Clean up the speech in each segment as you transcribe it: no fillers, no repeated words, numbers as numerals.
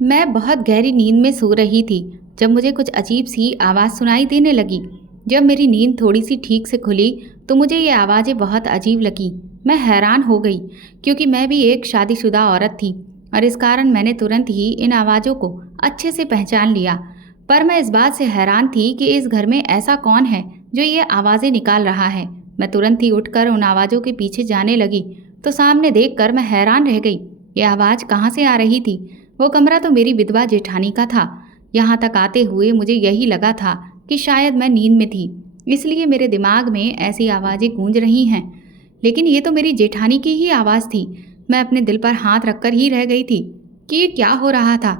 मैं बहुत गहरी नींद में सो रही थी जब मुझे कुछ अजीब सी आवाज़ सुनाई देने लगी। जब मेरी नींद थोड़ी सी ठीक से खुली तो मुझे ये आवाज़ें बहुत अजीब लगी। मैं हैरान हो गई क्योंकि मैं भी एक शादीशुदा औरत थी और इस कारण मैंने तुरंत ही इन आवाज़ों को अच्छे से पहचान लिया। पर मैं इस बात से हैरान थी कि इस घर में ऐसा कौन है जो ये आवाज़ें निकाल रहा है। मैं तुरंत ही उठकर उन आवाज़ों के पीछे जाने लगी तो सामने देखकर मैं हैरान रह गई। ये आवाज़ कहाँ से आ रही थी? वो कमरा तो मेरी विधवा जेठानी का था। यहाँ तक आते हुए मुझे यही लगा था कि शायद मैं नींद में थी, इसलिए मेरे दिमाग में ऐसी आवाज़ें गूंज रही हैं। लेकिन ये तो मेरी जेठानी की ही आवाज़ थी। मैं अपने दिल पर हाथ रखकर ही रह गई थी कि ये क्या हो रहा था।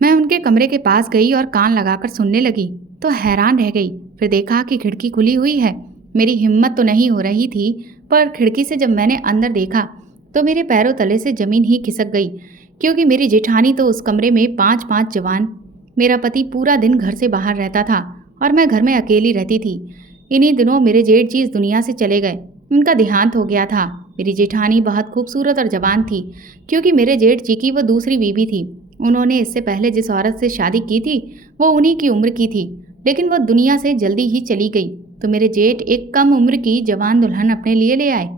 मैं उनके कमरे के पास गई और कान लगाकर सुनने लगी तो हैरान रह गई। फिर देखा कि खिड़की खुली हुई है। मेरी हिम्मत तो नहीं हो रही थी, पर खिड़की से जब मैंने अंदर देखा तो मेरे पैरों तले से ज़मीन ही खिसक गई, क्योंकि मेरी जेठानी तो उस कमरे में पांच पांच जवान। मेरा पति पूरा दिन घर से बाहर रहता था और मैं घर में अकेली रहती थी। इन्हीं दिनों मेरे जेठ जी इस दुनिया से चले गए। उनका देहांत हो गया था। मेरी जेठानी बहुत खूबसूरत और जवान थी, क्योंकि मेरे जेठ जी की वो दूसरी बीवी थी। उन्होंने इससे पहले जिस औरत से शादी की थी वो उन्हीं की उम्र की थी, लेकिन वो दुनिया से जल्दी ही चली गई। तो मेरे जेठ एक कम उम्र की जवान दुल्हन अपने लिए ले आए।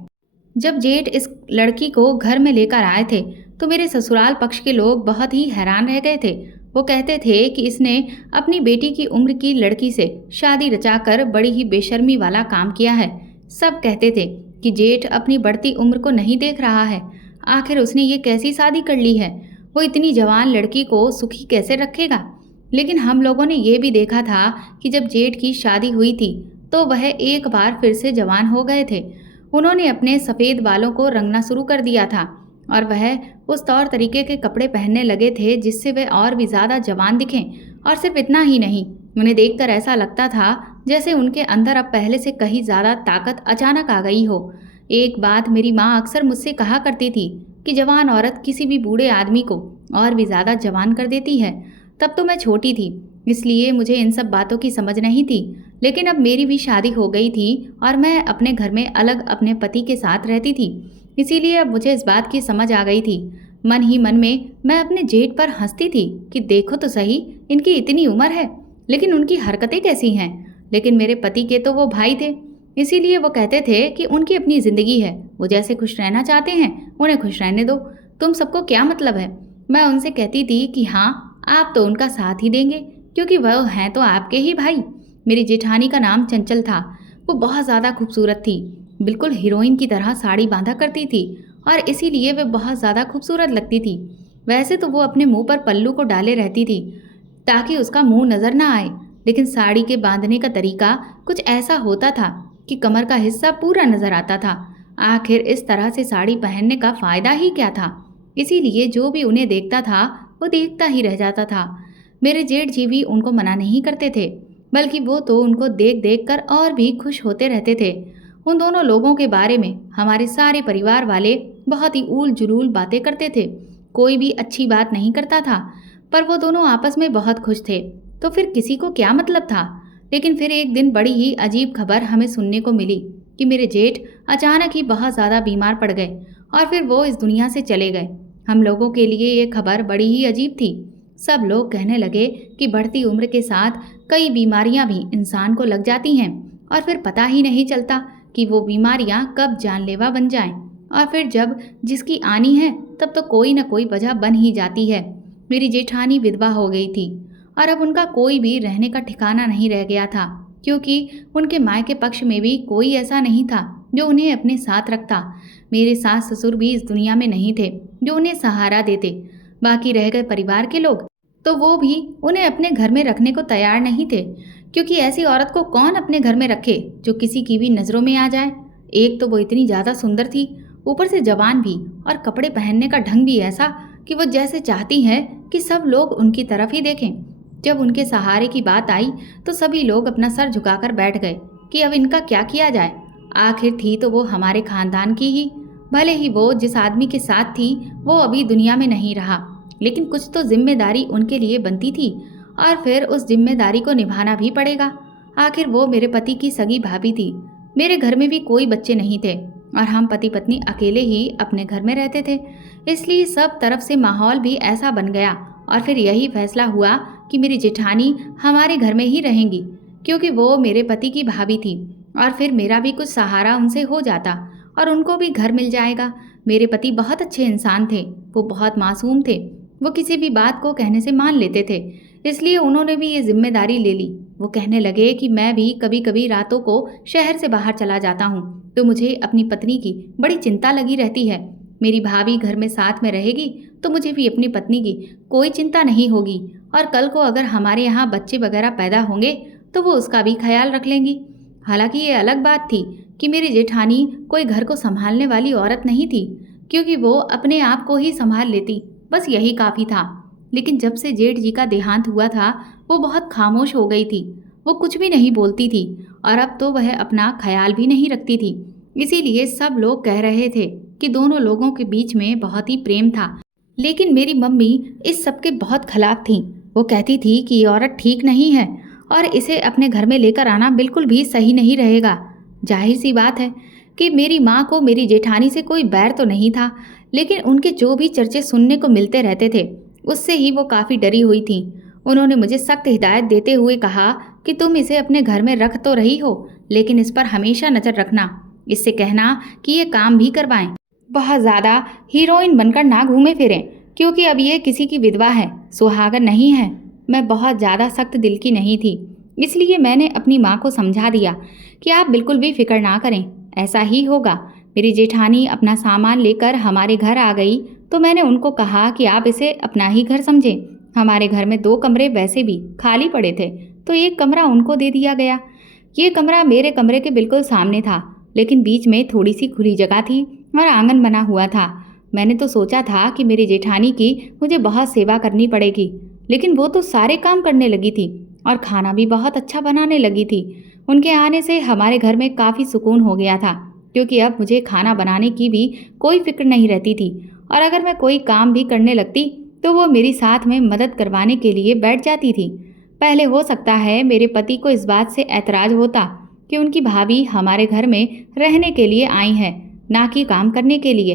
जब जेठ इस लड़की को घर में लेकर आए थे तो मेरे ससुराल पक्ष के लोग बहुत ही हैरान रह गए थे। वो कहते थे कि इसने अपनी बेटी की उम्र की लड़की से शादी रचाकर बड़ी ही बेशर्मी वाला काम किया है। सब कहते थे कि जेठ अपनी बढ़ती उम्र को नहीं देख रहा है। आखिर उसने ये कैसी शादी कर ली है? वो इतनी जवान लड़की को सुखी कैसे रखेगा? लेकिन हम लोगों ने ये भी देखा था कि जब जेठ की शादी हुई थी तो वह एक बार फिर से जवान हो गए थे। उन्होंने अपने सफ़ेद बालों को रंगना शुरू कर दिया था और वह उस तौर तरीके के कपड़े पहनने लगे थे जिससे वे और भी ज़्यादा जवान दिखें। और सिर्फ इतना ही नहीं, उन्हें देखकर ऐसा लगता था जैसे उनके अंदर अब पहले से कहीं ज़्यादा ताकत अचानक आ गई हो। एक बात मेरी माँ अक्सर मुझसे कहा करती थी कि जवान औरत किसी भी बूढ़े आदमी को और भी ज़्यादा जवान कर देती है। तब तो मैं छोटी थी, इसलिए मुझे इन सब बातों की समझ नहीं थी। लेकिन अब मेरी भी शादी हो गई थी और मैं अपने घर में अलग अपने पति के साथ रहती थी, इसीलिए अब मुझे इस बात की समझ आ गई थी। मन ही मन में मैं अपने जेठ पर हंसती थी कि देखो तो सही, इनकी इतनी उम्र है लेकिन उनकी हरकतें कैसी हैं। लेकिन मेरे पति के तो वो भाई थे, इसीलिए वो कहते थे कि उनकी अपनी ज़िंदगी है, वो जैसे खुश रहना चाहते हैं उन्हें खुश रहने दो, तुम सबको क्या मतलब है। मैं उनसे कहती थी कि हाँ, आप तो उनका साथ ही देंगे क्योंकि वह हैं तो आपके ही भाई। मेरी जेठानी का नाम चंचल था। वो बहुत ज़्यादा खूबसूरत थी, बिल्कुल हीरोइन की तरह साड़ी बांधा करती थी और इसीलिए वे बहुत ज़्यादा खूबसूरत लगती थी। वैसे तो वो अपने मुंह पर पल्लू को डाले रहती थी ताकि उसका मुंह नज़र ना आए, लेकिन साड़ी के बांधने का तरीका कुछ ऐसा होता था कि कमर का हिस्सा पूरा नज़र आता था। आखिर इस तरह से साड़ी पहनने का फ़ायदा ही क्या था? इसीलिए जो भी उन्हें देखता था वो देखता ही रह जाता था। मेरे जेठ जी भी उनको मना नहीं करते थे, बल्कि वो तो उनको देख देख कर और भी खुश होते रहते थे। उन दोनों लोगों के बारे में हमारे सारे परिवार वाले बहुत ही ऊल जुलूल बातें करते थे। कोई भी अच्छी बात नहीं करता था, पर वो दोनों आपस में बहुत खुश थे, तो फिर किसी को क्या मतलब था। लेकिन फिर एक दिन बड़ी ही अजीब खबर हमें सुनने को मिली कि मेरे जेठ अचानक ही बहुत ज़्यादा बीमार पड़ गए और फिर वो इस दुनिया से चले गए। हम लोगों के लिए ये खबर बड़ी ही अजीब थी। सब लोग कहने लगे कि बढ़ती उम्र के साथ कई बीमारियां भी इंसान को लग जाती हैं और फिर पता ही नहीं चलता कि वो बीमारियां कब जानलेवा बन जाएं। और फिर जब जिसकी आनी है तब तो कोई न कोई वजह बन ही जाती है। मेरी जेठानी विधवा हो गई थी और अब उनका कोई भी रहने का ठिकाना नहीं रह गया था, क्योंकि उनके मायके पक्ष में भी कोई ऐसा नहीं था जो उन्हें अपने साथ रखता। मेरे सास ससुर भी इस दुनिया में नहीं थे जो उन्हें सहारा देते। बाकी रह गए परिवार के लोग, तो वो भी उन्हें अपने घर में रखने को तैयार नहीं थे, क्योंकि ऐसी औरत को कौन अपने घर में रखे जो किसी की भी नज़रों में आ जाए। एक तो वो इतनी ज़्यादा सुंदर थी, ऊपर से जवान भी, और कपड़े पहनने का ढंग भी ऐसा कि वो जैसे चाहती हैं कि सब लोग उनकी तरफ ही देखें। जब उनके सहारे की बात आई तो सभी लोग अपना सर झुकाकर बैठ गए कि अब इनका क्या किया जाए। आखिर थी तो वो हमारे खानदान की ही, भले ही वो जिस आदमी के साथ थी वो अभी दुनिया में नहीं रहा, लेकिन कुछ तो जिम्मेदारी उनके लिए बनती थी और फिर उस जिम्मेदारी को निभाना भी पड़ेगा। आखिर वो मेरे पति की सगी भाभी थी। मेरे घर में भी कोई बच्चे नहीं थे और हम पति पत्नी अकेले ही अपने घर में रहते थे, इसलिए सब तरफ से माहौल भी ऐसा बन गया और फिर यही फैसला हुआ कि मेरी जेठानी हमारे घर में ही रहेंगी, क्योंकि वो मेरे पति की भाभी थी और फिर मेरा भी कुछ सहारा उनसे हो जाता और उनको भी घर मिल जाएगा। मेरे पति बहुत अच्छे इंसान थे, वो बहुत मासूम थे, वो किसी भी बात को कहने से मान लेते थे, इसलिए उन्होंने भी ये जिम्मेदारी ले ली। वो कहने लगे कि मैं भी कभी कभी रातों को शहर से बाहर चला जाता हूँ तो मुझे अपनी पत्नी की बड़ी चिंता लगी रहती है। मेरी भाभी घर में साथ में रहेगी तो मुझे भी अपनी पत्नी की कोई चिंता नहीं होगी, और कल को अगर हमारे यहाँ बच्चे वगैरह पैदा होंगे तो वो उसका भी ख्याल रख लेंगी। हालांकि ये अलग बात थी कि मेरी जेठानी कोई घर को संभालने वाली औरत नहीं थी, क्योंकि वो अपने आप को ही संभाल लेती, बस यही काफ़ी था। लेकिन जब से जेठ जी का देहांत हुआ था वो बहुत खामोश हो गई थी, वो कुछ भी नहीं बोलती थी और अब तो वह अपना ख्याल भी नहीं रखती थी। इसीलिए सब लोग कह रहे थे कि दोनों लोगों के बीच में बहुत ही प्रेम था। लेकिन मेरी मम्मी इस सब के बहुत खिलाफ थी। वो कहती थी कि ये औरत ठीक नहीं है और इसे अपने घर में लेकर आना बिल्कुल भी सही नहीं रहेगा। जाहिर सी बात है कि मेरी माँ को मेरी जेठानी से कोई बैर तो नहीं था, लेकिन उनके जो भी चर्चे सुनने को मिलते रहते थे उससे ही वो काफ़ी डरी हुई थी। उन्होंने मुझे सख्त हिदायत देते हुए कहा कि तुम इसे अपने घर में रख तो रही हो, लेकिन इस पर हमेशा नज़र रखना, इससे कहना कि ये काम भी करवाएं। बहुत ज़्यादा हीरोइन बनकर ना घूमे फिरें, क्योंकि अब ये किसी की विधवा है, सुहागन नहीं है। मैं बहुत ज़्यादा सख्त दिल की नहीं थी, इसलिए मैंने अपनी माँ को समझा दिया कि आप बिल्कुल भी फिक्र ना करें, ऐसा ही होगा। मेरी जेठानी अपना सामान लेकर हमारे घर आ गई तो मैंने उनको कहा कि आप इसे अपना ही घर समझें। हमारे घर में 2 कमरे वैसे भी खाली पड़े थे तो एक कमरा उनको दे दिया गया। ये कमरा मेरे कमरे के बिल्कुल सामने था, लेकिन बीच में थोड़ी सी खुली जगह थी और आंगन बना हुआ था। मैंने तो सोचा था कि मेरी जेठानी की मुझे बहुत सेवा करनी पड़ेगी, लेकिन वो तो सारे काम करने लगी थी और खाना भी बहुत अच्छा बनाने लगी थी। उनके आने से हमारे घर में काफ़ी सुकून हो गया था, क्योंकि अब मुझे खाना बनाने की भी कोई फिक्र नहीं रहती थी, और अगर मैं कोई काम भी करने लगती तो वो मेरी साथ में मदद करवाने के लिए बैठ जाती थी। पहले हो सकता है मेरे पति को इस बात से ऐतराज़ होता कि उनकी भाभी हमारे घर में रहने के लिए आई हैं, ना कि काम करने के लिए,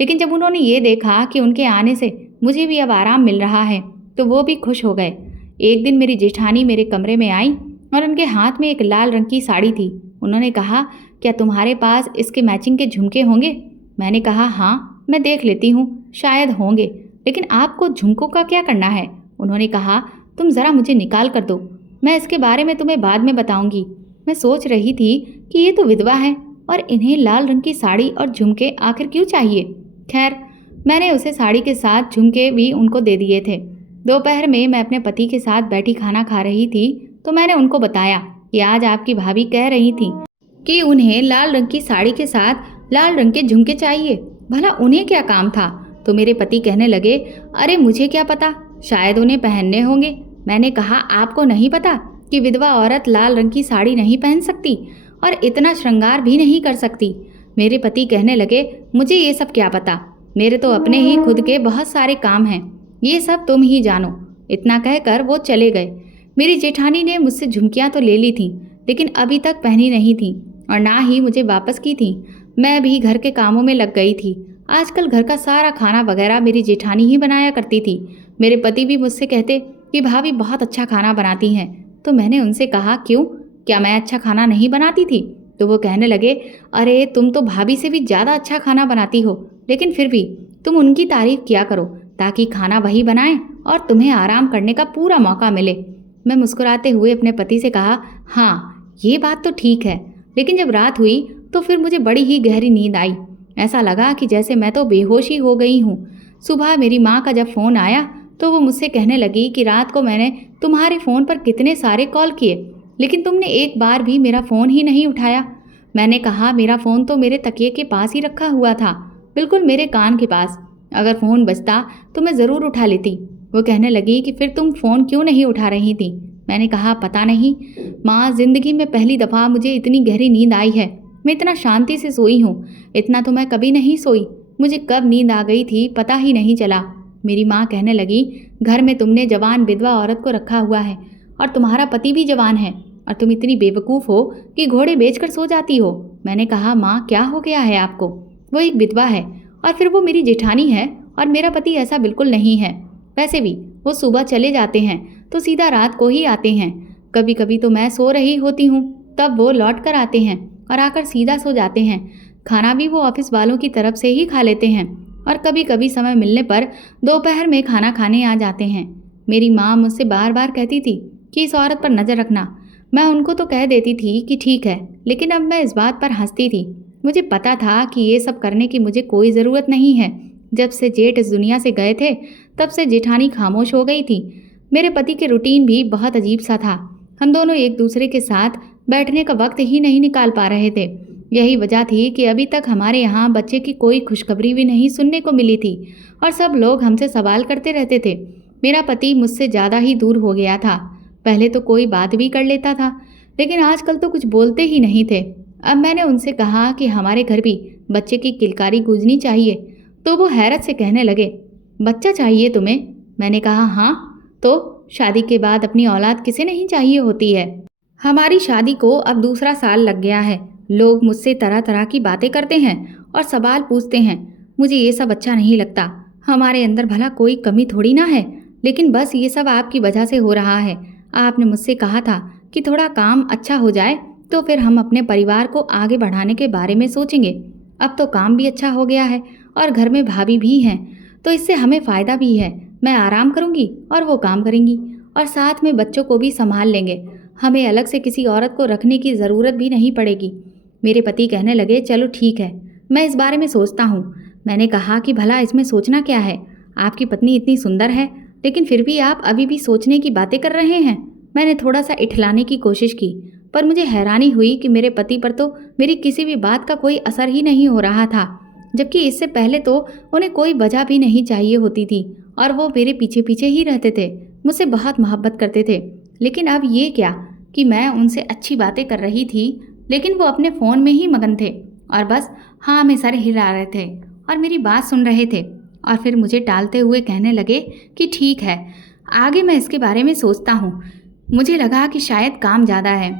लेकिन जब उन्होंने ये देखा कि उनके आने से मुझे भी अब आराम मिल रहा है तो वो भी खुश हो गए। एक दिन मेरी जेठानी मेरे कमरे में आई और उनके हाथ में एक लाल रंग की साड़ी थी। उन्होंने कहा, क्या तुम्हारे पास इसके मैचिंग के झुमके होंगे? मैंने कहा, हाँ, मैं देख लेती हूँ, शायद होंगे, लेकिन आपको झुमकों का क्या करना है? उन्होंने कहा, तुम ज़रा मुझे निकाल कर दो, मैं इसके बारे में तुम्हें बाद में बताऊंगी। मैं सोच रही थी कि ये तो विधवा है और इन्हें लाल रंग की साड़ी और झुमके आखिर क्यों चाहिए। खैर, मैंने उसे साड़ी के साथ झुमके भी उनको दे दिए थे। दोपहर में मैं अपने पति के साथ बैठी खाना खा रही थी तो मैंने उनको बताया कि आज आपकी भाभी कह रही थी कि उन्हें लाल रंग की साड़ी के साथ लाल रंग के झुमके चाहिए। भला उन्हें क्या काम था? तो मेरे पति कहने लगे, अरे मुझे क्या पता, शायद उन्हें पहनने होंगे। मैंने कहा, आपको नहीं पता कि विधवा औरत लाल रंग की साड़ी नहीं पहन सकती और इतना श्रृंगार भी नहीं कर सकती। मेरे पति कहने लगे, मुझे ये सब क्या पता, मेरे तो अपने ही खुद के बहुत सारे काम हैं, ये सब तुम ही जानो। इतना कहकर वो चले गए। मेरी जेठानी ने मुझसे झुमकियाँ तो ले ली थीं, लेकिन अभी तक पहनी नहीं थी और ना ही मुझे वापस की थी। मैं भी घर के कामों में लग गई थी। आजकल घर का सारा खाना वगैरह मेरी जेठानी ही बनाया करती थी। मेरे पति भी मुझसे कहते कि भाभी बहुत अच्छा खाना बनाती हैं। तो मैंने उनसे कहा, क्यों, क्या मैं अच्छा खाना नहीं बनाती थी? तो वो कहने लगे, अरे तुम तो भाभी से भी ज़्यादा अच्छा खाना बनाती हो, लेकिन फिर भी तुम उनकी तारीफ किया करो ताकि खाना वही बनाएं और तुम्हें आराम करने का पूरा मौका मिले। मैं मुस्कुराते हुए अपने पति से कहा, हाँ ये बात तो ठीक है, लेकिन जब रात हुई तो फिर मुझे बड़ी ही गहरी नींद आई। ऐसा लगा कि जैसे मैं तो बेहोश ही हो गई हूँ। सुबह मेरी माँ का जब फ़ोन आया तो वो मुझसे कहने लगी कि रात को मैंने तुम्हारे फ़ोन पर कितने सारे कॉल किए, लेकिन तुमने एक बार भी मेरा फ़ोन ही नहीं उठाया। मैंने कहा, मेरा फ़ोन तो मेरे तकिए के पास ही रखा हुआ था, बिल्कुल मेरे कान के पास। अगर फ़ोन बजता तो मैं ज़रूर उठा लेती। वो कहने लगी कि फिर तुम फ़ोन क्यों नहीं उठा रही थी? मैंने कहा, पता नहीं माँ, ज़िंदगी में पहली दफ़ा मुझे इतनी गहरी नींद आई है। मैं इतना शांति से सोई हूँ, इतना तो मैं कभी नहीं सोई। मुझे कब नींद आ गई थी पता ही नहीं चला। मेरी माँ कहने लगी, घर में तुमने जवान विधवा औरत को रखा हुआ है और तुम्हारा पति भी जवान है और तुम इतनी बेवकूफ़ हो कि घोड़े बेचकर सो जाती हो। मैंने कहा, माँ क्या हो गया है आपको? वो एक विधवा है और फिर वो मेरी जेठानी है और मेरा पति ऐसा बिल्कुल नहीं है। वैसे भी वो सुबह चले जाते हैं तो सीधा रात को ही आते हैं। कभी कभी तो मैं सो रही होती हूँ, तब वो लौट कर आते हैं और आकर सीधा सो जाते हैं। खाना भी वो ऑफिस वालों की तरफ से ही खा लेते हैं और कभी कभी समय मिलने पर दोपहर में खाना खाने आ जाते हैं। मेरी माँ मुझसे बार बार कहती थी कि इस औरत पर नज़र रखना। मैं उनको तो कह देती थी कि ठीक है, लेकिन अब मैं इस बात पर हंसती थी। मुझे पता था कि ये सब करने की मुझे कोई ज़रूरत नहीं है। जब से जेठ इस दुनिया से गए थे तब से जेठानी खामोश हो गई थी। मेरे पति के रूटीन भी बहुत अजीब सा था। हम दोनों एक दूसरे के साथ बैठने का वक्त ही नहीं निकाल पा रहे थे। यही वजह थी कि अभी तक हमारे यहाँ बच्चे की कोई खुशखबरी भी नहीं सुनने को मिली थी और सब लोग हमसे सवाल करते रहते थे। मेरा पति मुझसे ज़्यादा ही दूर हो गया था। पहले तो कोई बात भी कर लेता था, लेकिन आजकल तो कुछ बोलते ही नहीं थे। अब मैंने उनसे कहा कि हमारे घर भी बच्चे की किलकारी गूंजनी चाहिए, तो वो हैरत से कहने लगे, बच्चा चाहिए तुम्हें? मैंने कहा हाँ, तो शादी के बाद अपनी औलाद किसे नहीं चाहिए होती है। हमारी शादी को अब दूसरा साल लग गया है। लोग मुझसे तरह तरह की बातें करते हैं और सवाल पूछते हैं। मुझे ये सब अच्छा नहीं लगता। हमारे अंदर भला कोई कमी थोड़ी ना है, लेकिन बस ये सब आपकी वजह से हो रहा है। आपने मुझसे कहा था कि थोड़ा काम अच्छा हो जाए तो फिर हम अपने परिवार को आगे बढ़ाने के बारे में सोचेंगे। अब तो काम भी अच्छा हो गया है और घर में भाभी भी हैं, तो इससे हमें फ़ायदा भी है। मैं आराम करूंगी और वो काम करेंगी और साथ में बच्चों को भी संभाल लेंगे। हमें अलग से किसी औरत को रखने की ज़रूरत भी नहीं पड़ेगी। मेरे पति कहने लगे, चलो ठीक है, मैं इस बारे में सोचता हूँ। मैंने कहा कि भला इसमें सोचना क्या है? आपकी पत्नी इतनी सुंदर है, लेकिन फिर भी आप अभी भी सोचने की बातें कर रहे हैं। मैंने थोड़ा सा इठलाने की कोशिश की, पर मुझे हैरानी हुई कि मेरे पति पर तो मेरी किसी भी बात का कोई असर ही नहीं हो रहा था, जबकि इससे पहले तो उन्हें कोई वजह भी नहीं चाहिए होती थी और वो मेरे पीछे पीछे ही रहते थे, मुझसे बहुत मोहब्बत करते थे। लेकिन अब ये क्या कि मैं उनसे अच्छी बातें कर रही थी, लेकिन वो अपने फ़ोन में ही मगन थे और बस हाँ में सर हिला रहे थे और मेरी बात सुन रहे थे और फिर मुझे टालते हुए कहने लगे कि ठीक है, आगे मैं इसके बारे में सोचता हूँ। मुझे लगा कि शायद काम ज़्यादा है,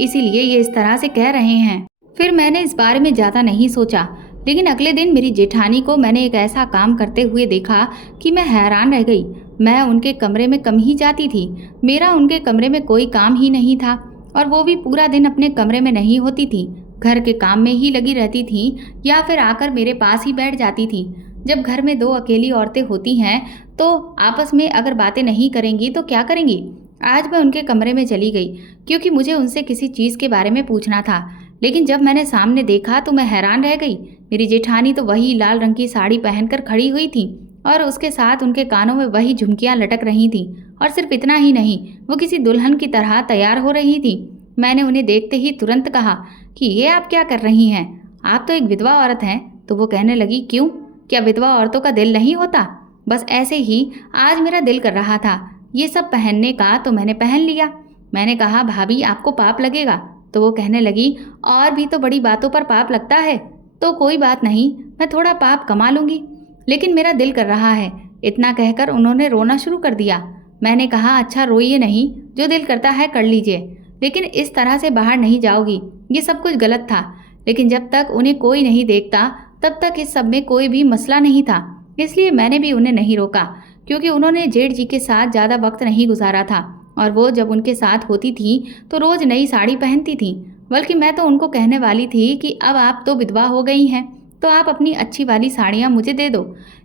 इसीलिए ये इस तरह से कह रहे हैं। फिर मैंने इस बारे में ज़्यादा नहीं सोचा, लेकिन अगले दिन मेरी जेठानी को मैंने एक ऐसा काम करते हुए देखा कि मैं हैरान रह गई। मैं उनके कमरे में कम ही जाती थी। मेरा उनके कमरे में कोई काम ही नहीं था और वो भी पूरा दिन अपने कमरे में नहीं होती थी, घर के काम में ही लगी रहती थी या फिर आकर मेरे पास ही बैठ जाती थी। जब घर में दो अकेली औरतें होती हैं तो आपस में अगर बातें नहीं करेंगी तो क्या करेंगी। आज मैं उनके कमरे में चली गई क्योंकि मुझे उनसे किसी चीज़ के बारे में पूछना था, लेकिन जब मैंने सामने देखा तो मैं हैरान रह गई। मेरी जेठानी तो वही लाल रंग की साड़ी पहनकर खड़ी हुई थी और उसके साथ उनके कानों में वही झुमकियाँ लटक रही थी और सिर्फ इतना ही नहीं, वो किसी दुल्हन की तरह तैयार हो रही थी। मैंने उन्हें देखते ही तुरंत कहा कि ये आप क्या कर रही हैं? आप तो एक विधवा औरत हैं। तो वो कहने लगी, क्यों, क्या विधवा औरतों का दिल नहीं होता? बस ऐसे ही आज मेरा दिल कर रहा था ये सब पहनने का, तो मैंने पहन लिया। मैंने कहा, भाभी आपको पाप लगेगा। तो वो कहने लगी, और भी तो बड़ी बातों पर पाप लगता है, तो कोई बात नहीं, मैं थोड़ा पाप कमा लूँगी, लेकिन मेरा दिल कर रहा है। इतना कहकर उन्होंने रोना शुरू कर दिया। मैंने कहा, अच्छा रोइए नहीं, जो दिल करता है कर लीजिए, लेकिन इस तरह से बाहर नहीं जाओगी। ये सब कुछ गलत था, लेकिन जब तक उन्हें कोई नहीं देखता तब तक इस सब में कोई भी मसला नहीं था, इसलिए मैंने भी उन्हें नहीं रोका, क्योंकि उन्होंने जेठ जी के साथ ज़्यादा वक्त नहीं गुजारा था और वो जब उनके साथ होती थी तो रोज़ नई साड़ी पहनती थी। बल्कि मैं तो उनको कहने वाली थी कि अब आप तो विधवा हो गई हैं, तो आप अपनी अच्छी वाली साड़ियाँ मुझे दे दो,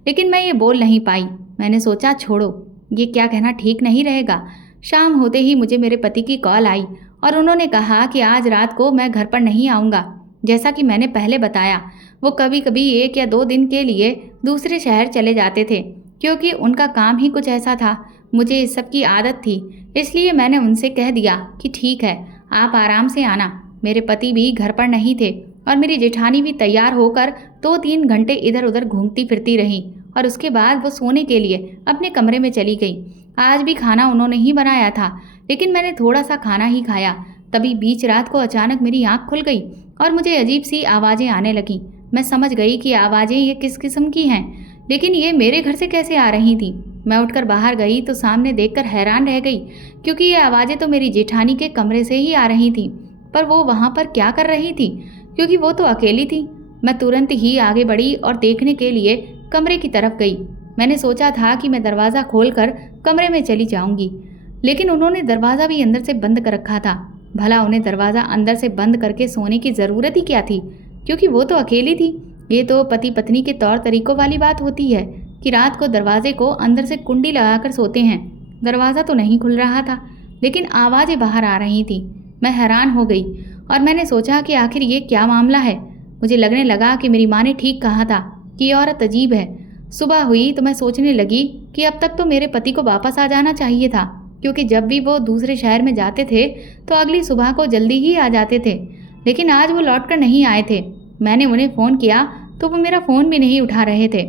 लेकिन मैं ये बोल नहीं पाई। मैंने सोचा, छोड़ो, ये क्या कहना ठीक नहीं रहेगा। शाम होते ही मुझे मेरे पति की कॉल आई और उन्होंने कहा कि आज रात को मैं घर पर नहीं आऊँगा। जैसा कि मैंने पहले बताया, वो कभी कभी 1 या 2 दिन के लिए दूसरे शहर चले जाते थे, क्योंकि उनका काम ही कुछ ऐसा था। मुझे इस सब की आदत थी, इसलिए मैंने उनसे कह दिया कि ठीक है, आप आराम से आना। मेरे पति भी घर पर नहीं थे और मेरी जेठानी भी तैयार होकर 2-3 घंटे इधर उधर घूमती फिरती रही और उसके बाद वो सोने के लिए अपने कमरे में चली गई। आज भी खाना उन्होंने ही बनाया था, लेकिन मैंने थोड़ा सा खाना ही खाया। तभी बीच रात को अचानक मेरी आँख खुल गई और मुझे अजीब सी आवाज़ें आने लगीं। मैं समझ गई कि आवाज़ें ये किस किस्म की हैं, लेकिन ये मेरे घर से कैसे आ रही थी। मैं उठकर बाहर गई तो सामने देखकर हैरान रह गई, क्योंकि ये आवाज़ें तो मेरी जेठानी के कमरे से ही आ रही थी, पर वो वहाँ पर क्या कर रही थी, क्योंकि वो तो अकेली थी। मैं तुरंत ही आगे बढ़ी और देखने के लिए कमरे की तरफ गई। मैंने सोचा था कि मैं दरवाज़ा खोलकर कमरे में चली जाऊंगी, लेकिन उन्होंने दरवाज़ा भी अंदर से बंद कर रखा था। भला उन्हें दरवाज़ा अंदर से बंद करके सोने की ज़रूरत ही क्या थी, क्योंकि वो तो अकेली थी। ये तो पति पत्नी के तौर तरीकों वाली बात होती है कि रात को दरवाजे को अंदर से कुंडी लगाकर सोते हैं। दरवाज़ा तो नहीं खुल रहा था, लेकिन आवाज़ें बाहर आ रही थी। मैं हैरान हो गई और मैंने सोचा कि आखिर ये क्या मामला है। मुझे लगने लगा कि मेरी माँ ने ठीक कहा था कि ये औरत अजीब है। सुबह हुई तो मैं सोचने लगी कि अब तक तो मेरे पति को वापस आ जाना चाहिए था, क्योंकि जब भी वो दूसरे शहर में जाते थे तो अगली सुबह को जल्दी ही आ जाते थे, लेकिन आज वो लौटकर नहीं आए थे। मैंने उन्हें फ़ोन किया तो वो मेरा फ़ोन भी नहीं उठा रहे थे।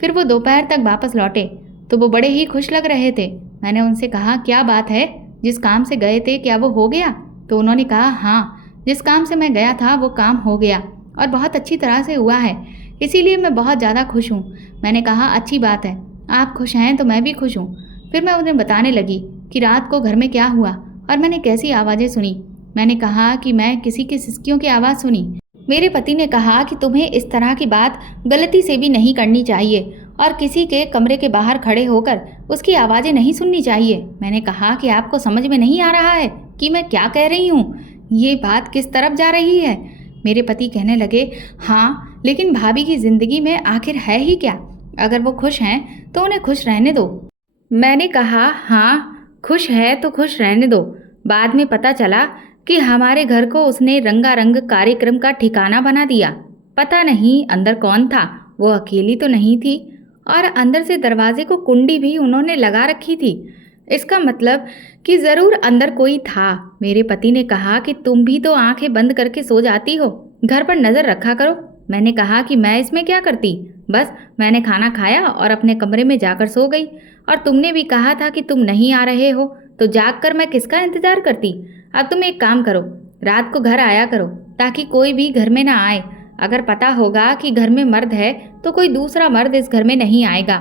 फिर वो दोपहर तक वापस लौटे तो वो बड़े ही खुश लग रहे थे। मैंने उनसे कहा, क्या बात है, जिस काम से गए थे क्या वो हो गया? तो उन्होंने कहा, हाँ, जिस काम से मैं गया था वो काम हो गया और बहुत अच्छी तरह से हुआ है, इसीलिए मैं बहुत ज़्यादा खुश हूँ। मैंने कहा, अच्छी बात है, आप खुश हैं तो मैं भी खुश हूँ। फिर मैं उन्हें बताने लगी कि रात को घर में क्या हुआ और मैंने कैसी आवाज़ें सुनी। मैंने कहा कि मैं किसी की सिसकियों की आवाज़ सुनी। मेरे पति ने कहा कि तुम्हें इस तरह की बात गलती से भी नहीं करनी चाहिए और किसी के कमरे के बाहर खड़े होकर उसकी आवाज़ें नहीं सुननी चाहिए। मैंने कहा कि आपको समझ में नहीं आ रहा है कि मैं क्या कह रही हूँ, ये बात किस तरफ जा रही है? मेरे पति कहने लगे, हाँ, लेकिन भाभी की ज़िंदगी में आखिर है ही क्या? अगर वो खुश हैं तो उन्हें खुश रहने दो। मैंने कहा, हाँ, खुश है तो खुश रहने दो। बाद में पता चला कि हमारे घर को उसने रंगारंग कार्यक्रम का ठिकाना बना दिया। पता नहीं अंदर कौन था, वो अकेली तो नहीं थी और अंदर से दरवाजे को कुंडी भी उन्होंने लगा रखी थी। इसका मतलब कि ज़रूर अंदर कोई था। मेरे पति ने कहा कि तुम भी तो आंखें बंद करके सो जाती हो, घर पर नज़र रखा करो। मैंने कहा कि मैं इसमें क्या करती, बस मैंने खाना खाया और अपने कमरे में जाकर सो गई। और तुमने भी कहा था कि तुम नहीं आ रहे हो, तो जागकर मैं किसका इंतज़ार करती? अब तुम एक काम करो, रात को घर आया करो ताकि कोई भी घर में ना आए। अगर पता होगा कि घर में मर्द है तो कोई दूसरा मर्द इस घर में नहीं आएगा।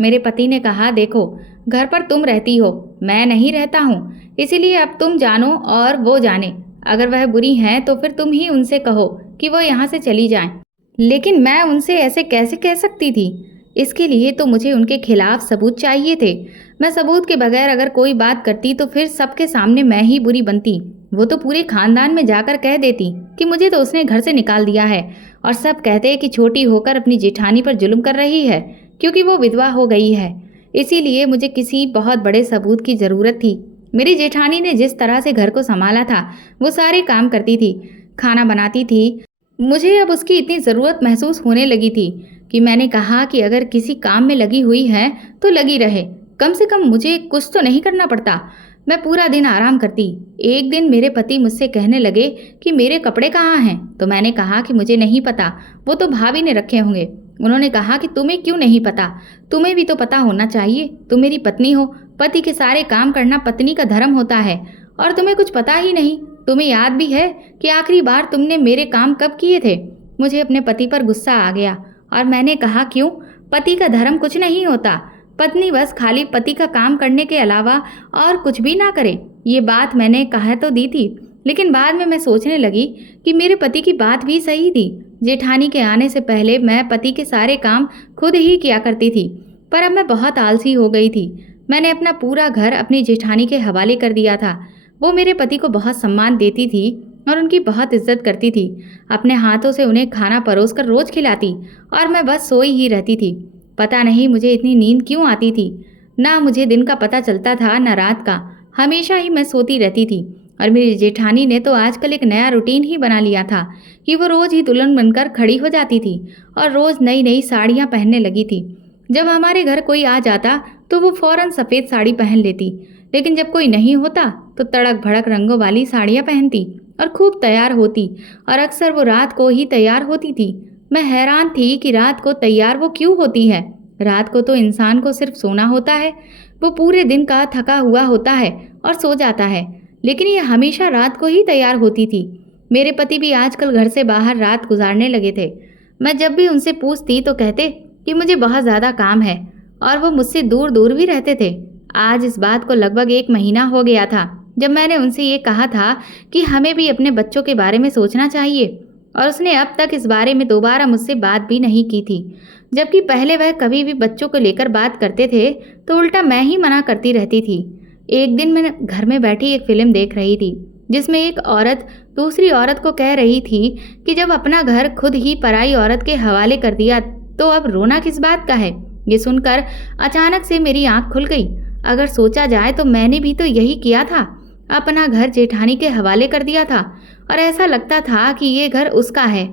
मेरे पति ने कहा, देखो, घर पर तुम रहती हो, मैं नहीं रहता हूँ, इसीलिए अब तुम जानो और वो जाने। अगर वह बुरी हैं तो फिर तुम ही उनसे कहो कि वो यहाँ से चली जाएं। लेकिन मैं उनसे ऐसे कैसे कह सकती थी? इसके लिए तो मुझे उनके खिलाफ सबूत चाहिए थे। मैं सबूत के बगैर अगर कोई बात करती तो फिर सबके सामने मैं ही बुरी बनती। वो तो पूरे खानदान में जाकर कह देती कि मुझे तो उसने घर से निकाल दिया है, और सब कहते कि छोटी होकर अपनी जेठानी पर जुल्म कर रही है क्योंकि वो विधवा हो गई है। इसीलिए मुझे किसी बहुत बड़े सबूत की ज़रूरत थी। मेरी जेठानी ने जिस तरह से घर को संभाला था, वो सारे काम करती थी, खाना बनाती थी। मुझे अब उसकी इतनी ज़रूरत महसूस होने लगी थी कि मैंने कहा कि अगर किसी काम में लगी हुई है तो लगी रहे, कम से कम मुझे कुछ तो नहीं करना पड़ता। मैं पूरा दिन आराम करती। एक दिन मेरे पति मुझसे कहने लगे कि मेरे कपड़े कहाँ हैं, तो मैंने कहा कि मुझे नहीं पता, वो तो भाभी ने रखे होंगे। उन्होंने कहा कि तुम्हें क्यों नहीं पता, तुम्हें भी तो पता होना चाहिए, तुम मेरी पत्नी हो, पति के सारे काम करना पत्नी का धर्म होता है, और तुम्हें कुछ पता ही नहीं। तुम्हें याद भी है कि आखिरी बार तुमने मेरे काम कब किए थे? मुझे अपने पति पर गुस्सा आ गया और मैंने कहा, क्यों? पति का धर्म कुछ नहीं होता, पत्नी बस खाली पति का काम करने के अलावा और कुछ भी ना करे। ये बात मैंने कहा तो दी थी, लेकिन बाद में मैं सोचने लगी कि मेरे पति की बात भी सही थी। जेठानी के आने से पहले मैं पति के सारे काम खुद ही किया करती थी, पर अब मैं बहुत आलसी हो गई थी। मैंने अपना पूरा घर अपनी जेठानी के हवाले कर दिया था। वो मेरे पति को बहुत सम्मान देती थी और उनकी बहुत इज्जत करती थी। अपने हाथों से उन्हें खाना परोसकर रोज खिलाती और मैं बस सोई ही रहती थी। पता नहीं मुझे इतनी नींद क्यों आती थी। ना मुझे दिन का पता चलता था ना रात का, हमेशा ही मैं सोती रहती थी। और मेरी जेठानी ने तो आजकल एक नया रूटीन ही बना लिया था कि वो रोज़ ही दुल्हन बनकर खड़ी हो जाती थी और रोज़ नई नई साड़ियाँ पहनने लगी थी। जब हमारे घर कोई आ जाता तो वो फ़ौरन सफ़ेद साड़ी पहन लेती, लेकिन जब कोई नहीं होता तो तड़क भड़क रंगों वाली साड़ियाँ पहनती और खूब तैयार होती, और अक्सर वो रात को ही तैयार होती थी। मैं हैरान थी कि रात को तैयार वो क्यों होती है। रात को तो इंसान को सिर्फ सोना होता है, वो पूरे दिन का थका हुआ होता है और सो जाता है, लेकिन ये हमेशा रात को ही तैयार होती थी। मेरे पति भी आजकल घर से बाहर रात गुजारने लगे थे। मैं जब भी उनसे पूछती तो कहते कि मुझे बहुत ज़्यादा काम है, और वो मुझसे दूर दूर भी रहते थे। आज इस बात को लगभग 1 महीना हो गया था जब मैंने उनसे ये कहा था कि हमें भी अपने बच्चों के बारे में सोचना चाहिए, और उसने अब तक इस बारे में दोबारा मुझसे बात भी नहीं की थी। जबकि पहले वह कभी भी बच्चों को लेकर बात करते थे तो उल्टा मैं ही मना करती रहती थी। एक दिन मैं घर में बैठी एक फिल्म देख रही थी जिसमें एक औरत दूसरी औरत को कह रही थी कि जब अपना घर खुद ही पराई औरत के हवाले कर दिया तो अब रोना किस बात का है। ये सुनकर अचानक से मेरी आंख खुल गई। अगर सोचा जाए तो मैंने भी तो यही किया था, अपना घर जेठानी के हवाले कर दिया था और ऐसा लगता था कि ये घर उसका है।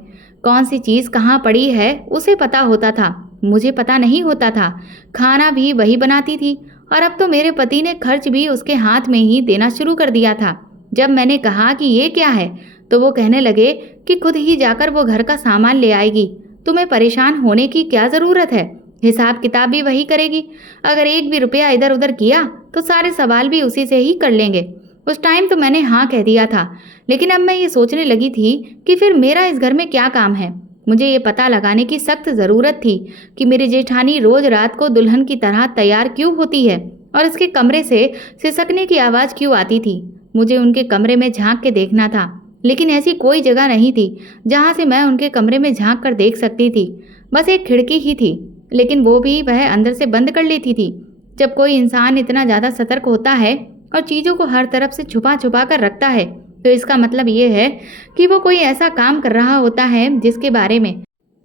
कौन सी चीज़ कहाँ पड़ी है उसे पता होता था, मुझे पता नहीं होता था। खाना भी वही बनाती थी और अब तो मेरे पति ने खर्च भी उसके हाथ में ही देना शुरू कर दिया था। जब मैंने कहा कि ये क्या है तो वो कहने लगे कि खुद ही जाकर वो घर का सामान ले आएगी, तुम्हें परेशान होने की क्या ज़रूरत है, हिसाब किताब भी वही करेगी, अगर एक भी रुपया इधर उधर किया तो सारे सवाल भी उसी से ही कर लेंगे। उस टाइम तो मैंने हाँ कह दिया था, लेकिन अब मैं ये सोचने लगी थी कि फिर मेरा इस घर में क्या काम है। मुझे ये पता लगाने की सख्त ज़रूरत थी कि मेरी जेठानी रोज़ रात को दुल्हन की तरह तैयार क्यों होती है और इसके कमरे से सिसकने की आवाज़ क्यों आती थी। मुझे उनके कमरे में झांक के देखना था, लेकिन ऐसी कोई जगह नहीं थी जहाँ से मैं उनके कमरे में झांक कर देख सकती थी। बस एक खिड़की ही थी, लेकिन वो भी वह अंदर से बंद कर लेती थी। जब कोई इंसान इतना ज़्यादा सतर्क होता है और चीज़ों को हर तरफ से छुपा छुपा कर रखता है तो इसका मतलब ये है कि वो कोई ऐसा काम कर रहा होता है जिसके बारे में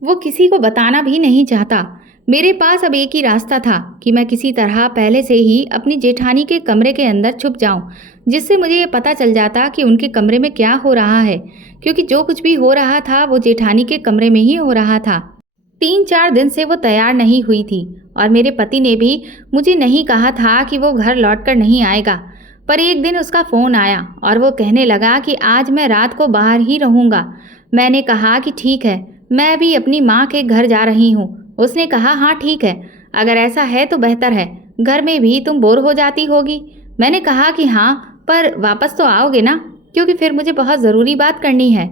वो किसी को बताना भी नहीं चाहता। मेरे पास अब एक ही रास्ता था कि मैं किसी तरह पहले से ही अपनी जेठानी के कमरे के अंदर छुप जाऊं, जिससे मुझे ये पता चल जाता कि उनके कमरे में क्या हो रहा है, क्योंकि जो कुछ भी हो रहा था वो जेठानी के कमरे में ही हो रहा था। 3-4 दिन से वो तैयार नहीं हुई थी और मेरे पति ने भी मुझे नहीं कहा था कि वो घर लौटकर नहीं आएगा, पर एक दिन उसका फ़ोन आया और वो कहने लगा कि आज मैं रात को बाहर ही रहूँगा। मैंने कहा कि ठीक है, मैं भी अपनी माँ के घर जा रही हूँ। उसने कहा हाँ ठीक है, अगर ऐसा है तो बेहतर है, घर में भी तुम बोर हो जाती होगी। मैंने कहा कि हाँ, पर वापस तो आओगे ना, क्योंकि फिर मुझे बहुत ज़रूरी बात करनी है।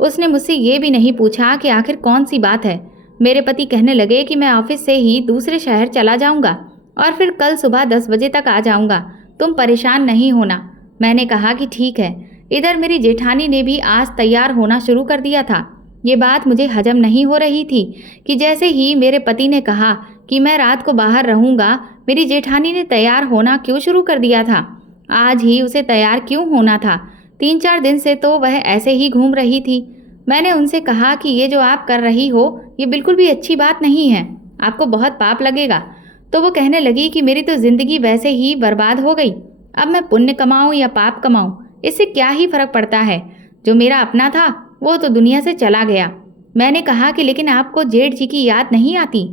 उसने मुझसे ये भी नहीं पूछा कि आखिर कौन सी बात है। मेरे पति कहने लगे कि मैं ऑफिस से ही दूसरे शहर चला जाऊँगा और फिर कल सुबह 10 बजे तक आ जाऊँगा, तुम परेशान नहीं होना। मैंने कहा कि ठीक है। इधर मेरी जेठानी ने भी आज तैयार होना शुरू कर दिया था। ये बात मुझे हजम नहीं हो रही थी कि जैसे ही मेरे पति ने कहा कि मैं रात को बाहर रहूँगा, मेरी जेठानी ने तैयार होना क्यों शुरू कर दिया था। आज ही उसे तैयार क्यों होना था? 3-4 दिन से तो वह ऐसे ही घूम रही थी। मैंने उनसे कहा कि ये जो आप कर रही हो ये बिल्कुल भी अच्छी बात नहीं है, आपको बहुत पाप लगेगा। तो वो कहने लगी कि मेरी तो ज़िंदगी वैसे ही बर्बाद हो गई, अब मैं पुण्य कमाऊँ या पाप कमाऊँ, इससे क्या ही फ़र्क पड़ता है। जो मेरा अपना था वो तो दुनिया से चला गया। मैंने कहा कि लेकिन आपको जेठ जी की याद नहीं आती?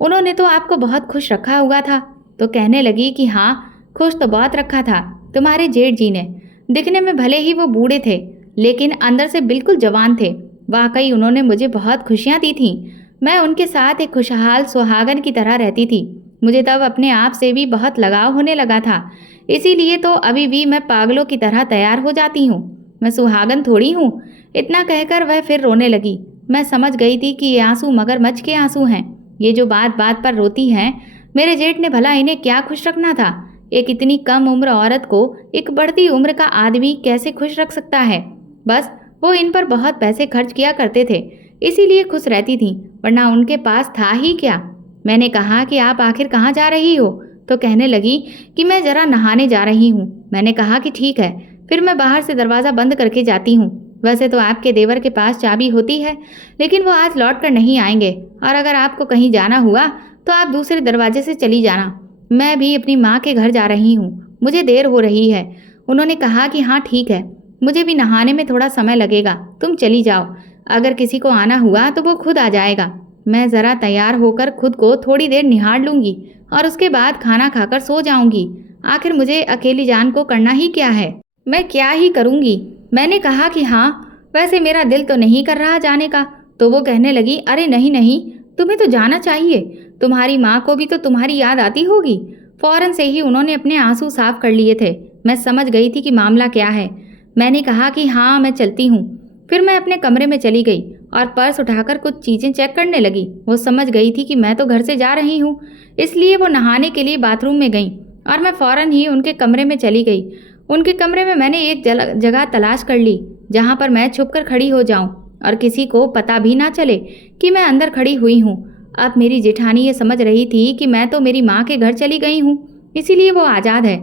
उन्होंने तो आपको बहुत खुश रखा हुआ था। तो कहने लगी कि हाँ, खुश तो बहुत रखा था तुम्हारे जेठ जी ने। दिखने में भले ही वो बूढ़े थे, लेकिन अंदर से बिल्कुल जवान थे। वाकई उन्होंने मुझे बहुत खुशियाँ दी थीं। मैं उनके साथ एक खुशहाल सुहागन की तरह रहती थी। मुझे तब अपने आप से भी बहुत लगाव होने लगा था, इसीलिए तो अभी भी मैं पागलों की तरह तैयार हो जाती हूँ। मैं सुहागन थोड़ी हूँ। इतना कहकर वह फिर रोने लगी। मैं समझ गई थी कि ये आंसू मगरमच्छ के आंसू हैं। ये जो बात बात पर रोती हैं, मेरे जेठ ने भला इन्हें क्या खुश रखना था? एक इतनी कम उम्र औरत को एक बढ़ती उम्र का आदमी कैसे खुश रख सकता है? बस वो इन पर बहुत पैसे खर्च किया करते थे, इसीलिए खुश रहती थी, वरना उनके पास था ही क्या। मैंने कहा कि आप आखिर कहाँ जा रही हो? तो कहने लगी कि मैं ज़रा नहाने जा रही हूँ। मैंने कहा कि ठीक है, फिर मैं बाहर से दरवाज़ा बंद करके जाती हूँ। वैसे तो आपके देवर के पास चाबी होती है, लेकिन वो आज लौट कर नहीं आएंगे, और अगर आपको कहीं जाना हुआ तो आप दूसरे दरवाजे से चली जाना। मैं भी अपनी माँ के घर जा रही हूँ, मुझे देर हो रही है। उन्होंने कहा कि हाँ ठीक है, मुझे भी नहाने में थोड़ा समय लगेगा, तुम चली जाओ। अगर किसी को आना हुआ तो वो खुद आ जाएगा। मैं ज़रा तैयार होकर खुद को थोड़ी देर निहार लूँगी और उसके बाद खाना खाकर सो जाऊँगी। आखिर मुझे अकेली जान को करना ही क्या है, मैं क्या ही करूँगी। मैंने कहा कि हाँ, वैसे मेरा दिल तो नहीं कर रहा जाने का। तो वो कहने लगी, अरे नहीं नहीं, तुम्हें तो जाना चाहिए, तुम्हारी माँ को भी तो तुम्हारी याद आती होगी। फ़ौरन से ही उन्होंने अपने आंसू साफ कर लिए थे। मैं समझ गई थी कि मामला क्या है। मैंने कहा कि हाँ, मैं चलती हूँ। फिर मैं अपने कमरे में चली गई और पर्स उठाकर कुछ चीज़ें चेक करने लगी। वो समझ गई थी कि मैं तो घर से जा रही हूँ, इसलिए वो नहाने के लिए बाथरूम में गई और मैं फ़ौरन ही उनके कमरे में चली गई। उनके कमरे में मैंने एक जगह तलाश कर ली जहाँ पर मैं छुपकर खड़ी हो जाऊँ और किसी को पता भी ना चले कि मैं अंदर खड़ी हुई हूँ। अब मेरी जेठानी ये समझ रही थी कि मैं तो मेरी माँ के घर चली गई हूँ, इसीलिए वो आज़ाद है।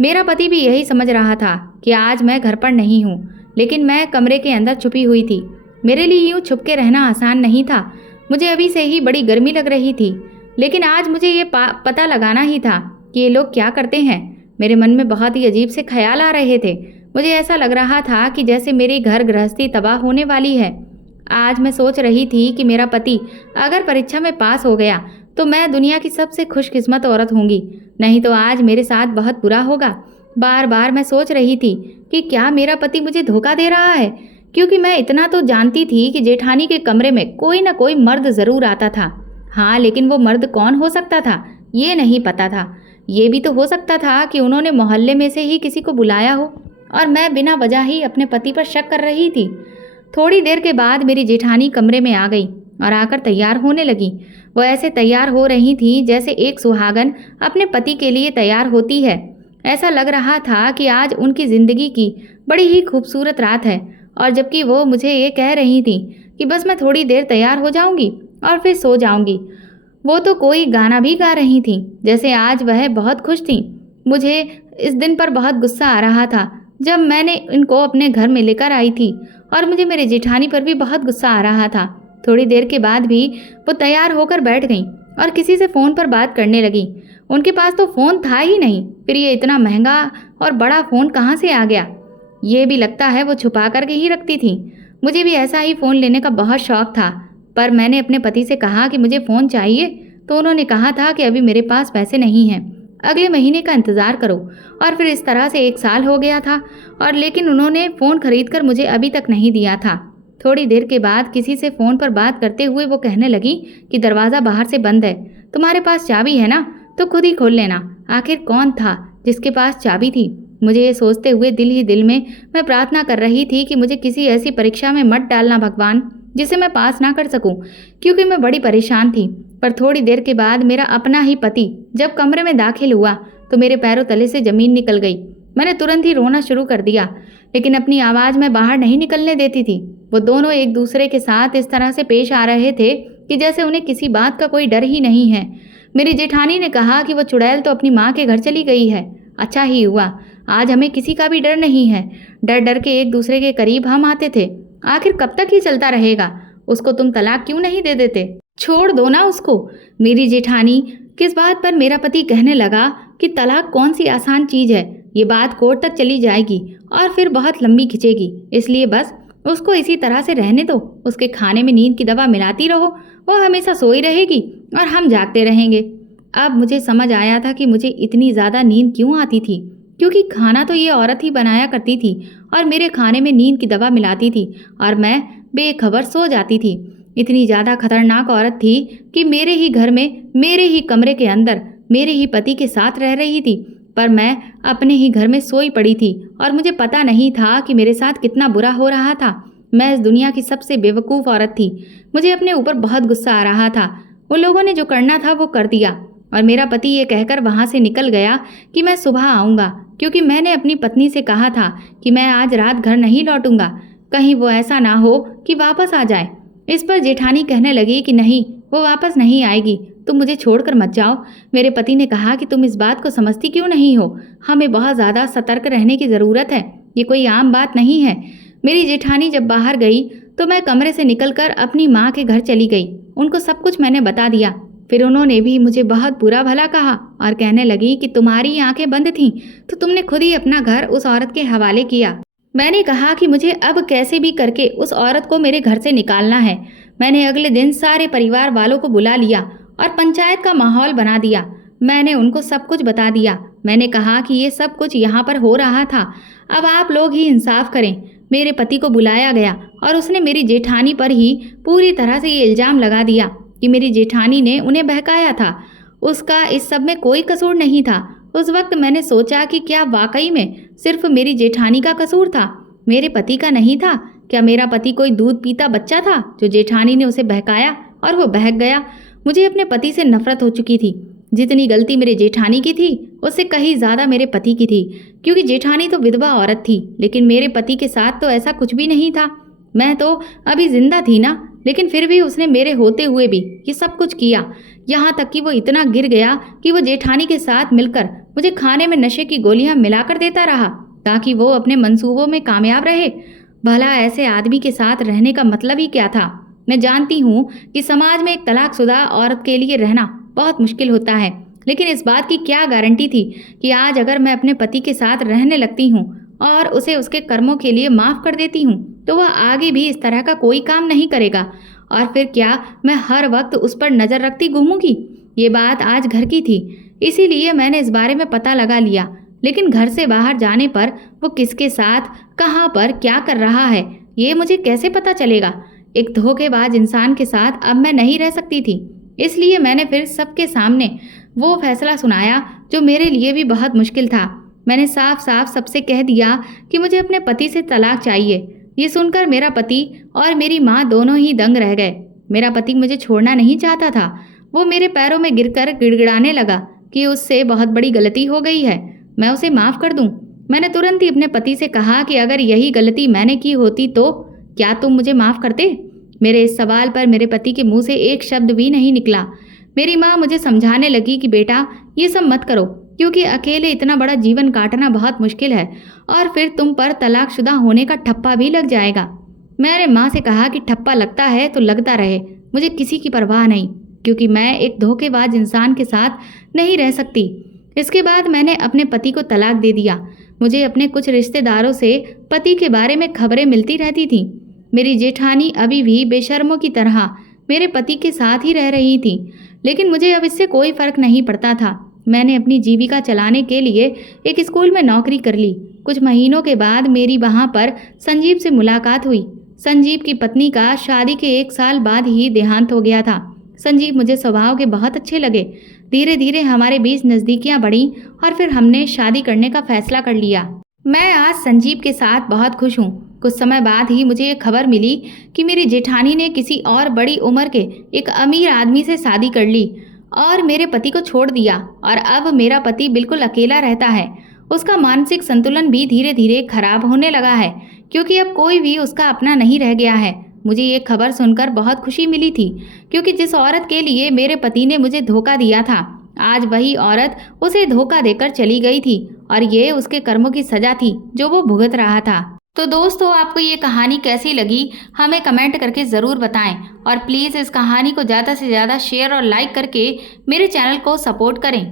मेरा पति भी यही समझ रहा था कि आज मैं घर पर नहीं हूँ, लेकिन मैं कमरे के अंदर छुपी हुई थी। मेरे लिए यूँ छुप के रहना आसान नहीं था। मुझे अभी से ही बड़ी गर्मी लग रही थी, लेकिन आज मुझे ये पता लगाना ही था कि ये लोग क्या करते हैं। मेरे मन में बहुत ही अजीब से ख्याल आ रहे थे। मुझे ऐसा लग रहा था कि जैसे मेरी घर गृहस्थी तबाह होने वाली है। आज मैं सोच रही थी कि मेरा पति अगर परीक्षा में पास हो गया तो मैं दुनिया की सबसे खुशकिस्मत औरत होंगी, नहीं तो आज मेरे साथ बहुत बुरा होगा। बार बार मैं सोच रही थी कि क्या मेरा पति मुझे धोखा दे रहा है, क्योंकि मैं इतना तो जानती थी कि जेठानी के कमरे में कोई न कोई मर्द ज़रूर आता था। हाँ, लेकिन वो मर्द कौन हो सकता था ये नहीं पता था। ये भी तो हो सकता था कि उन्होंने मोहल्ले में से ही किसी को बुलाया हो और मैं बिना वजह ही अपने पति पर शक कर रही थी। थोड़ी देर के बाद मेरी जेठानी कमरे में आ गई और आकर तैयार होने लगी। वो ऐसे तैयार हो रही थी जैसे एक सुहागन अपने पति के लिए तैयार होती है। ऐसा लग रहा था कि आज उनकी ज़िंदगी की बड़ी ही खूबसूरत रात है, और जबकि वो मुझे ये कह रही थी कि बस मैं थोड़ी देर तैयार हो जाऊंगी और फिर सो जाऊंगी। वो तो कोई गाना भी गा रही थी, जैसे आज वह बहुत खुश थी। मुझे इस दिन पर बहुत गुस्सा आ रहा था जब मैंने इनको अपने घर में लेकर आई थी, और मुझे मेरी जेठानी पर भी बहुत गुस्सा आ रहा था। थोड़ी देर के बाद भी वो तैयार होकर बैठ गई और किसी से फ़ोन पर बात करने लगी। उनके पास तो फ़ोन था ही नहीं, फिर ये इतना महंगा और बड़ा फ़ोन कहाँ से आ गया। ये भी लगता है वो छुपा करके ही रखती थी। मुझे भी ऐसा ही फ़ोन लेने का बहुत शौक़ था, पर मैंने अपने पति से कहा कि मुझे फ़ोन चाहिए, तो उन्होंने कहा था कि अभी मेरे पास पैसे नहीं हैं, अगले महीने का इंतज़ार करो। और फिर इस तरह से 1 साल हो गया था, और लेकिन उन्होंने फ़ोन खरीद कर मुझे अभी तक नहीं दिया था। थोड़ी देर के बाद किसी से फ़ोन पर बात करते हुए वो कहने लगी कि दरवाज़ा बाहर से बंद है, तुम्हारे पास चाबी है ना, तो खुद ही खोल लेना। आखिर कौन था जिसके पास चाबी थी? मुझे ये सोचते हुए दिल ही दिल में मैं प्रार्थना कर रही थी कि मुझे किसी ऐसी परीक्षा में मत डालना भगवान जिसे मैं पास ना कर सकूं, क्योंकि मैं बड़ी परेशान थी। पर थोड़ी देर के बाद मेरा अपना ही पति जब कमरे में दाखिल हुआ तो मेरे पैरों तले से ज़मीन निकल गई। मैंने तुरंत ही रोना शुरू कर दिया, लेकिन अपनी आवाज़ मैं बाहर नहीं निकलने देती थी। वो दोनों एक दूसरे के साथ इस तरह से पेश आ रहे थे कि जैसे उन्हें किसी बात का कोई डर ही नहीं है। मेरी जेठानी ने कहा कि वो चुड़ैल तो अपनी माँ के घर चली गई है। अच्छा ही हुआ, आज हमें किसी का भी डर नहीं है। डर डर के एक दूसरे के करीब हम आते थे। आखिर कब तक ही चलता रहेगा? उसको तुम तलाक क्यों नहीं दे देते? छोड़ दो ना उसको। मेरी जेठानी किस बात पर मेरा पति कहने लगा कि तलाक कौन सी आसान चीज़ है, ये बात कोर्ट तक चली जाएगी और फिर बहुत लंबी खिंचेगी, इसलिए बस उसको इसी तरह से रहने दो। उसके खाने में नींद की दवा मिलाती रहो, वो हमेशा सोई रहेगी और हम जागते रहेंगे। अब मुझे समझ आया था कि मुझे इतनी ज़्यादा नींद क्यों आती थी, क्योंकि खाना तो ये औरत ही बनाया करती थी और मेरे खाने में नींद की दवा मिलाती थी और मैं बेखबर सो जाती थी। इतनी ज़्यादा खतरनाक औरत थी कि मेरे ही घर में, मेरे ही कमरे के अंदर, मेरे ही पति के साथ रह रही थी, पर मैं अपने ही घर में सोई पड़ी थी और मुझे पता नहीं था कि मेरे साथ कितना बुरा हो रहा था। मैं इस दुनिया की सबसे बेवकूफ़ औरत थी। मुझे अपने ऊपर बहुत गुस्सा आ रहा था। उन लोगों ने जो करना था वो कर दिया और मेरा पति ये कहकर वहाँ से निकल गया कि मैं सुबह आऊँगा, क्योंकि मैंने अपनी पत्नी से कहा था कि मैं आज रात घर नहीं लौटूंगा, कहीं वो ऐसा ना हो कि वापस आ जाए। इस पर जेठानी कहने लगी कि नहीं, वो वापस नहीं आएगी, तुम मुझे छोड़कर मत जाओ। मेरे पति ने कहा कि तुम इस बात को समझती क्यों नहीं हो, हमें बहुत ज़्यादा सतर्क रहने की ज़रूरत है, ये कोई आम बात नहीं है। मेरी जेठानी जब बाहर गई तो मैं कमरे से निकलकर अपनी माँ के घर चली गई। उनको सब कुछ मैंने बता दिया। फिर उन्होंने भी मुझे बहुत बुरा भला कहा और कहने लगी कि तुम्हारी आंखें बंद थीं तो तुमने खुद ही अपना घर उस औरत के हवाले किया। मैंने कहा कि मुझे अब कैसे भी करके उस औरत को मेरे घर से निकालना है। मैंने अगले दिन सारे परिवार वालों को बुला लिया और पंचायत का माहौल बना दिया। मैंने उनको सब कुछ बता दिया। मैंने कहा कि ये सब कुछ यहाँ पर हो रहा था, अब आप लोग ही इंसाफ करें। मेरे पति को बुलाया गया और उसने मेरी जेठानी पर ही पूरी तरह से ये इल्ज़ाम लगा दिया कि मेरी जेठानी ने उन्हें बहकाया था। उसका इस सब में कोई कसूर नहीं था। उस वक्त मैंने सोचा कि क्या वाकई में सिर्फ मेरी जेठानी का कसूर था, मेरे पति का नहीं था? क्या मेरा पति कोई दूध पीता बच्चा था जो जेठानी ने उसे बहकाया और वो बहक गया? मुझे अपने पति से नफरत हो चुकी थी। जितनी गलती मेरे जेठानी की थी उससे कहीं ज़्यादा मेरे पति की थी, क्योंकि जेठानी तो विधवा औरत थी, लेकिन मेरे पति के साथ तो ऐसा कुछ भी नहीं था। मैं तो अभी जिंदा थी ना, लेकिन फिर भी उसने मेरे होते हुए भी ये सब कुछ किया। यहाँ तक कि वो इतना गिर गया कि वो जेठानी के साथ मिलकर मुझे खाने में नशे की गोलियां मिलाकर देता रहा ताकि वो अपने मंसूबों में कामयाब रहे। भला ऐसे आदमी के साथ रहने का मतलब ही क्या था? मैं जानती हूँ कि समाज में एक तलाकशुदा औरत के लिए रहना बहुत मुश्किल होता है, लेकिन इस बात की क्या गारंटी थी कि आज अगर मैं अपने पति के साथ रहने लगती हूँ और उसे उसके कर्मों के लिए माफ़ कर देती हूँ तो वह आगे भी इस तरह का कोई काम नहीं करेगा, और फिर क्या मैं हर वक्त उस पर नज़र रखती घूमूंगी? ये बात आज घर की थी, इसीलिए मैंने इस बारे में पता लगा लिया। लेकिन घर से बाहर जाने पर वो किसके साथ, कहाँ पर, क्या कर रहा है, ये मुझे कैसे पता चलेगा? एक धोखेबाज इंसान के साथ अब मैं नहीं रह सकती थी। इसलिए मैंने फिर सबके सामने वो फैसला सुनाया जो मेरे लिए भी बहुत मुश्किल था। मैंने साफ साफ सबसे कह दिया कि मुझे अपने पति से तलाक चाहिए। ये सुनकर मेरा पति और मेरी माँ दोनों ही दंग रह गए। मेरा पति मुझे छोड़ना नहीं चाहता था। वो मेरे पैरों में गिरकर गिड़गिड़ाने लगा कि उससे बहुत बड़ी गलती हो गई है, मैं उसे माफ़ कर दूं। मैंने तुरंत ही अपने पति से कहा कि अगर यही गलती मैंने की होती तो क्या तुम मुझे माफ़ करते? मेरे इस सवाल पर मेरे पति के मुंह से एक शब्द भी नहीं निकला। मेरी माँ मुझे समझाने लगी कि बेटा ये सब मत करो, क्योंकि अकेले इतना बड़ा जीवन काटना बहुत मुश्किल है और फिर तुम पर तलाकशुदा होने का ठप्पा भी लग जाएगा। मैंने माँ से कहा कि ठप्पा लगता है तो लगता रहे, मुझे किसी की परवाह नहीं, क्योंकि मैं एक धोखेबाज इंसान के साथ नहीं रह सकती। इसके बाद मैंने अपने पति को तलाक दे दिया। मुझे अपने कुछ रिश्तेदारों से पति के बारे में खबरें मिलती रहती थीं। मेरी जेठानी अभी भी बेशर्मों की तरह मेरे पति के साथ ही रह रही थी, लेकिन मुझे अब इससे कोई फर्क नहीं पड़ता था। मैंने अपनी जीविका चलाने के लिए एक स्कूल में नौकरी कर ली। कुछ महीनों के बाद मेरी वहाँ पर संजीव से मुलाकात हुई। संजीव की पत्नी का शादी के 1 साल बाद ही देहांत हो गया था। संजीव मुझे स्वभाव के बहुत अच्छे लगे। धीरे धीरे हमारे बीच नज़दीकियाँ बढ़ीं और फिर हमने शादी करने का फैसला कर लिया। मैं आज संजीव के साथ बहुत खुश हूँ। कुछ समय बाद ही मुझे ये खबर मिली कि मेरी जेठानी ने किसी और बड़ी उम्र के एक अमीर आदमी से शादी कर ली और मेरे पति को छोड़ दिया, और अब मेरा पति बिल्कुल अकेला रहता है। उसका मानसिक संतुलन भी धीरे धीरे खराब होने लगा है, क्योंकि अब कोई भी उसका अपना नहीं रह गया है। मुझे ये खबर सुनकर बहुत खुशी मिली थी, क्योंकि जिस औरत के लिए मेरे पति ने मुझे धोखा दिया था, आज वही औरत उसे धोखा देकर चली गई थी, और ये उसके कर्मों की सजा थी जो वो भुगत रहा था। तो दोस्तों, आपको ये कहानी कैसी लगी हमें कमेंट करके ज़रूर बताएं, और प्लीज़ इस कहानी को ज़्यादा से ज़्यादा शेयर और लाइक करके मेरे चैनल को सपोर्ट करें।